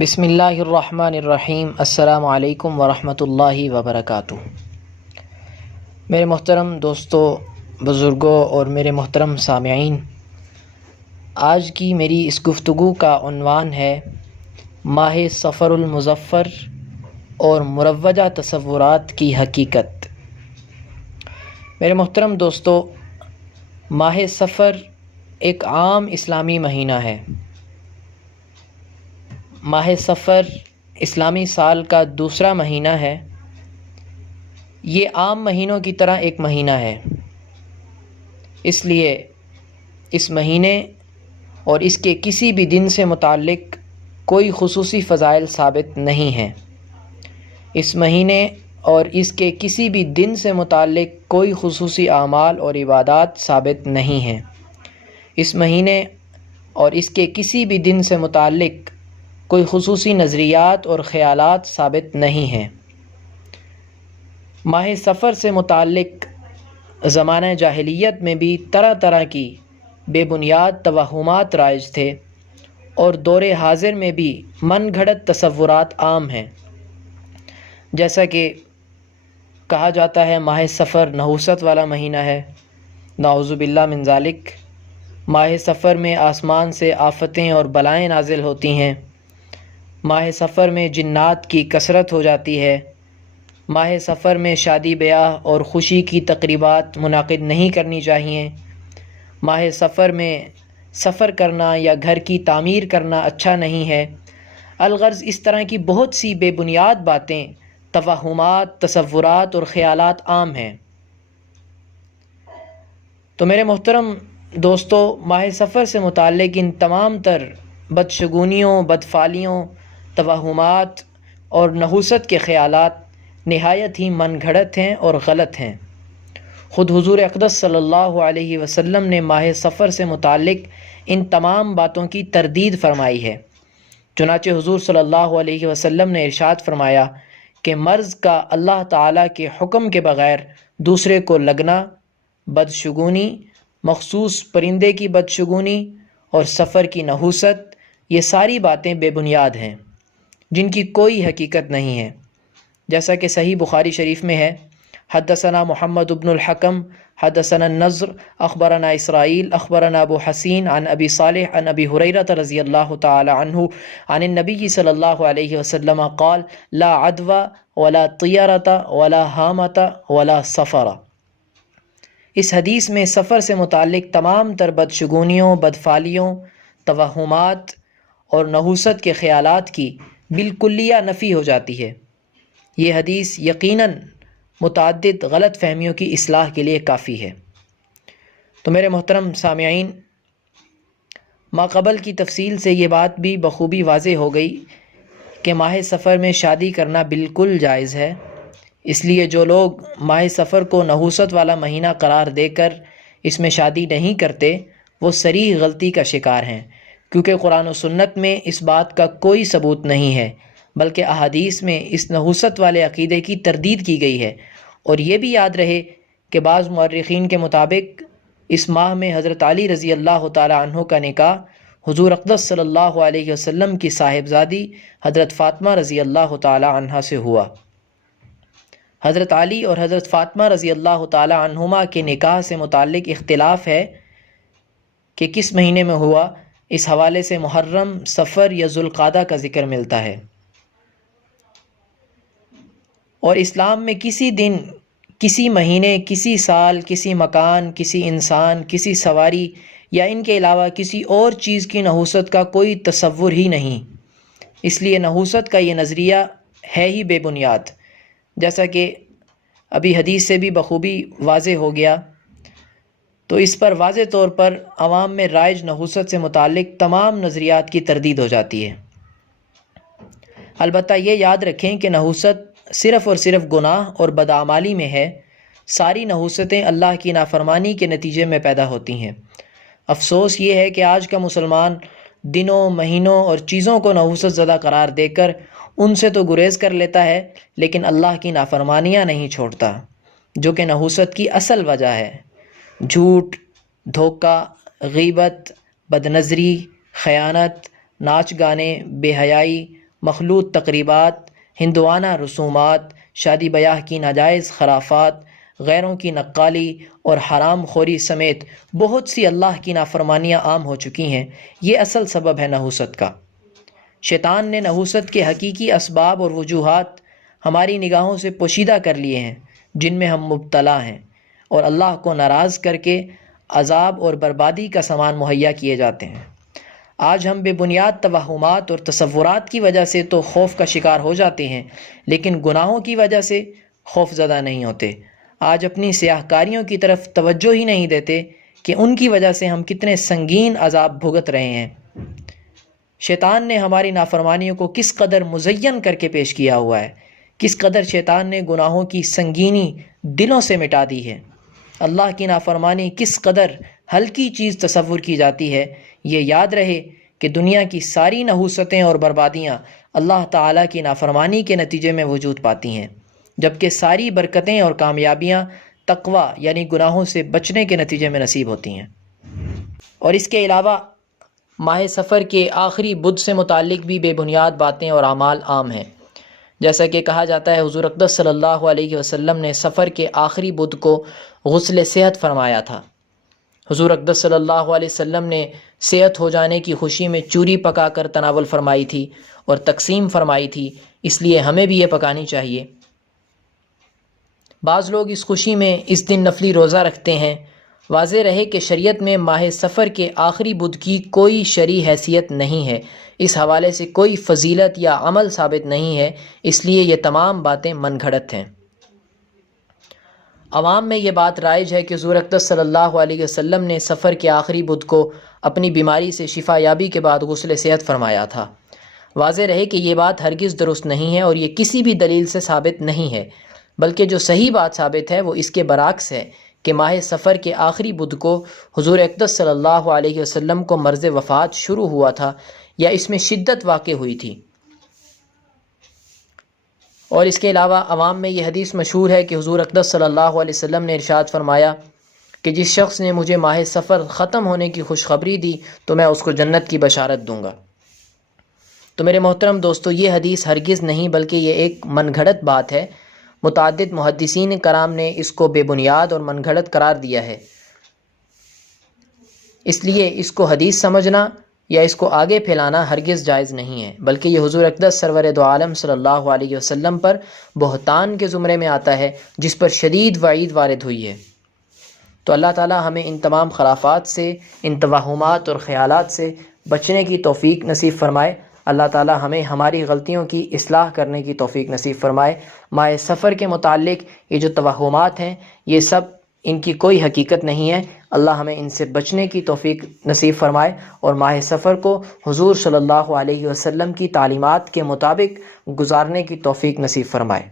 بسم اللہ الرحمن الرحیم۔ السلام علیکم ورحمۃ اللہ وبرکاتہ۔ میرے محترم دوستوں، بزرگوں اور میرے محترم سامعین، آج کی میری اس گفتگو کا عنوان ہے ماہ صفر المظفر اور مروجہ تصورات کی حقیقت۔ میرے محترم دوستوں، ماہ صفر ایک عام اسلامی مہینہ ہے۔ ماہ صفر اسلامی سال کا دوسرا مہینہ ہے۔ یہ عام مہینوں کی طرح ایک مہینہ ہے، اس لیے اس مہینے اور اس کے کسی بھی دن سے متعلق کوئی خصوصی فضائل ثابت نہیں ہیں۔ اس مہینے اور اس کے کسی بھی دن سے متعلق کوئی خصوصی اعمال اور عبادات ثابت نہیں ہیں۔ اس مہینے اور اس کے کسی بھی دن سے متعلق کوئی خصوصی نظریات اور خیالات ثابت نہیں ہیں۔ ماہ صفر سے متعلق زمانہ جاہلیت میں بھی طرح طرح کی بے بنیاد توہمات رائج تھے، اور دور حاضر میں بھی من گھڑت تصورات عام ہیں۔ جیسا کہ کہا جاتا ہے ماہ صفر نحوست والا مہینہ ہے، نعوذ باللہ من ذالک۔ ماہ صفر میں آسمان سے آفتیں اور بلائیں نازل ہوتی ہیں۔ ماہ صفر میں جنات کی کثرت ہو جاتی ہے۔ ماہ صفر میں شادی بیاہ اور خوشی کی تقریبات منعقد نہیں کرنی چاہیے۔ ماہ صفر میں سفر کرنا یا گھر کی تعمیر کرنا اچھا نہیں ہے۔ الغرض اس طرح کی بہت سی بے بنیاد باتیں، توہمات، تصورات اور خیالات عام ہیں۔ تو میرے محترم دوستو، ماہ صفر سے متعلق ان تمام تر بدشگونیوں، بدفعلیوں، توہمات اور نحوست کے خیالات نہایت ہی من گھڑت ہیں اور غلط ہیں۔ خود حضور اقدس صلی اللہ علیہ وسلم نے ماہ صفر سے متعلق ان تمام باتوں کی تردید فرمائی ہے۔ چنانچہ حضور صلی اللہ علیہ وسلم نے ارشاد فرمایا کہ مرض کا اللہ تعالیٰ کے حکم کے بغیر دوسرے کو لگنا، بدشگونی، مخصوص پرندے کی بدشگونی اور سفر کی نحوست، یہ ساری باتیں بے بنیاد ہیں جن کی کوئی حقیقت نہیں ہے۔ جیسا کہ صحیح بخاری شریف میں ہے، حدثنا محمد بن الحکم حدثنا النضر اخبرنا اسرائیل اخبرنا ابو حسین عن ابی صالح عن ابی ہریرہ رضی اللہ تعالی عنہ عن النبی صلی اللہ علیہ وسلم قال لا عدوى ولا طیرة ولا ہامة ولا سفر۔ اس حدیث میں سفر سے متعلق تمام تر بدشگونیوں، بدفعلیوں، توہمات اور نحوست کے خیالات کی بالکلیہ نفی ہو جاتی ہے۔ یہ حدیث یقیناً متعدد غلط فہمیوں کی اصلاح کے لیے کافی ہے۔ تو میرے محترم سامعین، ماقبل کی تفصیل سے یہ بات بھی بخوبی واضح ہو گئی کہ ماہ صفر میں شادی کرنا بالکل جائز ہے۔ اس لیے جو لوگ ماہ صفر کو نحوست والا مہینہ قرار دے کر اس میں شادی نہیں کرتے، وہ صریح غلطی کا شکار ہیں، کیونکہ قرآن و سنت میں اس بات کا کوئی ثبوت نہیں ہے، بلکہ احادیث میں اس نحوست والے عقیدے کی تردید کی گئی ہے۔ اور یہ بھی یاد رہے کہ بعض مورخین کے مطابق اس ماہ میں حضرت علی رضی اللہ تعالی عنہ کا نکاح حضور اقدس صلی اللہ علیہ وسلم کی صاحبزادی حضرت فاطمہ رضی اللہ تعالی عنہا سے ہوا۔ حضرت علی اور حضرت فاطمہ رضی اللہ تعالی عنہما کے نکاح سے متعلق اختلاف ہے کہ کس مہینے میں ہوا۔ اس حوالے سے محرم، صفر یا ذوالقعدہ کا ذکر ملتا ہے۔ اور اسلام میں کسی دن، کسی مہینے، کسی سال، کسی مکان، کسی انسان، کسی سواری یا ان کے علاوہ کسی اور چیز کی نحوست کا کوئی تصور ہی نہیں۔ اس لیے نحوست کا یہ نظریہ ہے ہی بے بنیاد، جیسا کہ ابھی حدیث سے بھی بخوبی واضح ہو گیا۔ تو اس پر واضح طور پر عوام میں رائج نحوست سے متعلق تمام نظریات کی تردید ہو جاتی ہے۔ البتہ یہ یاد رکھیں کہ نحوست صرف اور صرف گناہ اور بدعمالی میں ہے۔ ساری نحوستیں اللہ کی نافرمانی کے نتیجے میں پیدا ہوتی ہیں۔ افسوس یہ ہے کہ آج کا مسلمان دنوں، مہینوں اور چیزوں کو نحوست زدہ قرار دے کر ان سے تو گریز کر لیتا ہے، لیکن اللہ کی نافرمانیاں نہیں چھوڑتا، جو کہ نحوست کی اصل وجہ ہے۔ جھوٹ، دھوکہ، غیبت، بدنظری، خیانت، ناچ گانے، بے حیائی مخلوط تقریبات، ہندوانہ رسومات، شادی بیاہ کی ناجائز خرافات، غیروں کی نقالی اور حرام خوری سمیت بہت سی اللہ کی نافرمانیاں عام ہو چکی ہیں۔ یہ اصل سبب ہے نحوست کا۔ شیطان نے نحوست کے حقیقی اسباب اور وجوہات ہماری نگاہوں سے پوشیدہ کر لیے ہیں، جن میں ہم مبتلا ہیں، اور اللہ کو ناراض کر کے عذاب اور بربادی کا سامان مہیا کیے جاتے ہیں۔ آج ہم بے بنیاد توہمات اور تصورات کی وجہ سے تو خوف کا شکار ہو جاتے ہیں، لیکن گناہوں کی وجہ سے خوف زدہ نہیں ہوتے۔ آج اپنی سیاہ کاریوں کی طرف توجہ ہی نہیں دیتے کہ ان کی وجہ سے ہم کتنے سنگین عذاب بھگت رہے ہیں۔ شیطان نے ہماری نافرمانیوں کو کس قدر مزین کر کے پیش کیا ہوا ہے، کس قدر شیطان نے گناہوں کی سنگینی دلوں سے مٹا دی ہے۔ اللہ کی نافرمانی کس قدر ہلکی چیز تصور کی جاتی ہے۔ یہ یاد رہے کہ دنیا کی ساری نحوستیں اور بربادیاں اللہ تعالیٰ کی نافرمانی کے نتیجے میں وجود پاتی ہیں، جبکہ ساری برکتیں اور کامیابیاں تقویٰ یعنی گناہوں سے بچنے کے نتیجے میں نصیب ہوتی ہیں۔ اور اس کے علاوہ ماہ سفر کے آخری بدھ سے متعلق بھی بے بنیاد باتیں اور اعمال عام ہیں۔ جیسا کہ کہا جاتا ہے حضور اقدس صلی اللہ علیہ وسلم نے سفر کے آخری بدھ کو غسل صحت فرمایا تھا۔ حضور اقدس صلی اللہ علیہ وسلم نے صحت ہو جانے کی خوشی میں چوری پکا کر تناول فرمائی تھی اور تقسیم فرمائی تھی، اس لیے ہمیں بھی یہ پکانی چاہیے۔ بعض لوگ اس خوشی میں اس دن نفلی روزہ رکھتے ہیں۔ واضح رہے کہ شریعت میں ماہ سفر کے آخری بدھ کی کوئی شرعی حیثیت نہیں ہے، اس حوالے سے کوئی فضیلت یا عمل ثابت نہیں ہے، اس لیے یہ تمام باتیں من گھڑت ہیں۔ عوام میں یہ بات رائج ہے کہ حضور اقدس صلی اللہ علیہ وسلم نے سفر کے آخری بدھ کو اپنی بیماری سے شفا یابی کے بعد غسل صحت فرمایا تھا۔ واضح رہے کہ یہ بات ہرگز درست نہیں ہے اور یہ کسی بھی دلیل سے ثابت نہیں ہے، بلکہ جو صحیح بات ثابت ہے وہ اس کے برعکس ہے کہ ماہ سفر کے آخری بدھ کو حضور اقدس صلی اللہ علیہ وسلم کو مرض وفات شروع ہوا تھا یا اس میں شدت واقع ہوئی تھی۔ اور اس کے علاوہ عوام میں یہ حدیث مشہور ہے کہ حضور اقدس صلی اللہ علیہ وسلم نے ارشاد فرمایا کہ جس شخص نے مجھے ماہ سفر ختم ہونے کی خوشخبری دی تو میں اس کو جنت کی بشارت دوں گا۔ تو میرے محترم دوستو، یہ حدیث ہرگز نہیں بلکہ یہ ایک من گھڑت بات ہے۔ متعدد محدثین کرام نے اس کو بے بنیاد اور من گھڑت قرار دیا ہے، اس لیے اس کو حدیث سمجھنا یا اس کو آگے پھیلانا ہرگز جائز نہیں ہے، بلکہ یہ حضور اقدس سرور دو عالم صلی اللہ علیہ وسلم پر بہتان کے زمرے میں آتا ہے، جس پر شدید وعید وارد ہوئی ہے۔ تو اللہ تعالی ہمیں ان تمام خرافات سے، ان توہمات اور خیالات سے بچنے کی توفیق نصیب فرمائے۔ اللہ تعالی ہمیں ہماری غلطیوں کی اصلاح کرنے کی توفیق نصیب فرمائے۔ ماہ سفر کے متعلق یہ جو توہمات ہیں، یہ سب ان کی کوئی حقیقت نہیں ہے۔ اللہ ہمیں ان سے بچنے کی توفیق نصیب فرمائے اور ماہ سفر کو حضور صلی اللہ علیہ وسلم کی تعلیمات کے مطابق گزارنے کی توفیق نصیب فرمائے۔